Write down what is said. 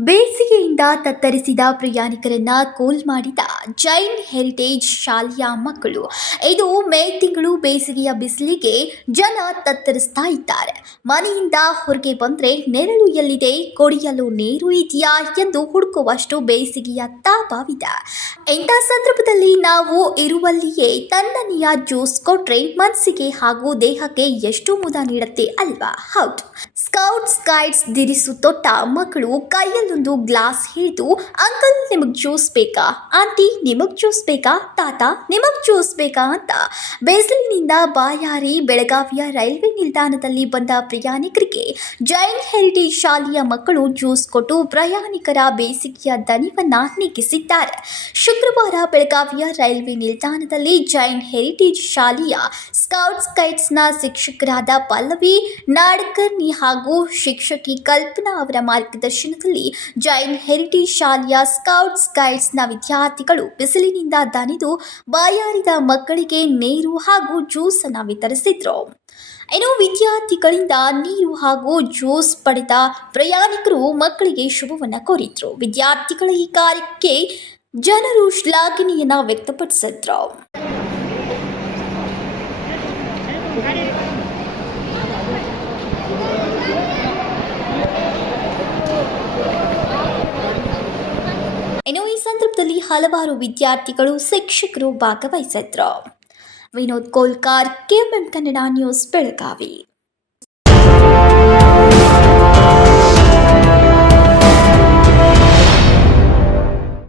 ಬೇಸಿಗೆಯಿಂದ ತತ್ತರಿಸಿದ ಪ್ರಯಾಣಿಕರನ್ನ ಕೋಲ್ ಮಾಡಿದ ಜೈನ್ ಹೆರಿಟೇಜ್ ಶಾಲೆಯ ಮಕ್ಕಳು. ಇದು ಮೇ ತಿಂಗಳು ಬೇಸಿಗೆಯ ಬಿಸಿಲಿಗೆ ಜನ ತತ್ತರಿಸ್ತಾ ಇದ್ದಾರೆ. ಮನೆಯಿಂದ ಹೊರಗೆ ಬಂದ್ರೆ ನೆರಳು ಎಲ್ಲಿದೆ? ಕೊಡಿಯಲು ನೀರು ಇದೆಯಾ ಎಂದು ಹುಡುಕುವಷ್ಟು ಬೇಸಿಗೆಯ ತಾಪವಿದೆ. ಇಂಥ ಸಂದರ್ಭದಲ್ಲಿ ನಾವು ಇರುವಲ್ಲಿಯೇ ತಣ್ಣನೆಯ ಜ್ಯೂಸ್ ಕೊಟ್ರೆ ಮನಸ್ಸಿಗೆ ಹಾಗೂ ದೇಹಕ್ಕೆ ಎಷ್ಟು ಮುದ ನೀಡುತ್ತೆ ಅಲ್ವಾ? ಹೌದು. ಸ್ಕೌಟ್ಸ್ ಗೈಡ್ಸ್ ದಿರಿಸು ತೊಟ್ಟ ಮಕ್ಕಳು ಕೈಯಲ್ಲೊಂದು ಗ್ಲಾಸ್ ಹಿಡಿದು, ಅಂಕಲ್, ನಿಮಗೆ ಜ್ಯೂಸ್ ಬೇಕಾ? ಆಂಟಿ, ನಿಮಗೆ ಜ್ಯೂಸ್ ಬೇಕಾ? ತಾತ, ನಿಮಗೆ ಜ್ಯೂಸ್ ಬೇಕಾ? ಅಂತ ಬೇಸಲಿನಿಂದ ಬಾಯಾರಿ ಬೆಳಗಾವಿಯ ರೈಲ್ವೆ ನಿಲ್ದಾಣದಲ್ಲಿ ಬಂದ ಪ್ರಯಾಣಿಕರಿಗೆ ಜೈನ್ ಹೆರಿಟೇಜ್ ಶಾಲೆಯ ಮಕ್ಕಳು ಜ್ಯೂಸ್ ಕೊಟ್ಟು ಪ್ರಯಾಣಿಕರ ಬೇಸಿಗೆಯ ದಣಿವನ್ನ ನೀಗಿಸಿದ್ದಾರೆ. ಶುಕ್ರವಾರ ಬೆಳಗಾವಿಯ ರೈಲ್ವೆ ನಿಲ್ದಾಣದಲ್ಲಿ ಜೈನ್ ಹೆರಿಟೇಜ್ ಶಾಲೆಯ ಸ್ಕೌಟ್ಸ್ ಗೈಡ್ಸ್ನ ಶಿಕ್ಷಕರಾದ ಪಲ್ಲವಿ ನಾಡ್ಕರ್ನಿ ಹಾಗೂ ಶಿಕ್ಷಕಿ ಕಲ್ಪನಾ ಅವರ ಮಾರ್ಗದರ್ಶನದಲ್ಲಿ ಜೈನ್ ಹೆರಿಟೇಜ್ ಶಾಲೆಯ ಸ್ಕೌಟ್ಸ್ ಗೈಡ್ಸ್ನ ವಿದ್ಯಾರ್ಥಿಗಳು ಬಿಸಿಲಿನಿಂದ ದಣಿದು ಬಾಯಾರಿದ ಮಕ್ಕಳಿಗೆ ನೀರು ಹಾಗೂ ಜ್ಯೂಸ್ ಅನ್ನು ವಿತರಿಸಿದ್ರು. ಇನ್ನು ವಿದ್ಯಾರ್ಥಿಗಳಿಂದ ನೀರು ಹಾಗೂ ಜ್ಯೂಸ್ ಪಡೆದ ಪ್ರಯಾಣಿಕರು ಮಕ್ಕಳಿಗೆ ಶುಭವನ್ನು ಕೋರಿದ್ರು. ವಿದ್ಯಾರ್ಥಿಗಳ ಈ ಕಾರ್ಯಕ್ಕೆ ಜನರು ಶ್ಲಾಘನೆಯನ್ನು ವ್ಯಕ್ತಪಡಿಸಿದ್ರು ಇನ್ನು ಈ ಸಂದರ್ಭದಲ್ಲಿ ಹಲವಾರು ವಿದ್ಯಾರ್ಥಿಗಳು ಶಿಕ್ಷಕರು ಭಾಗವಹಿಸಿದ್ರು. Vinod Kolkar KMM Kannada news Belagavi.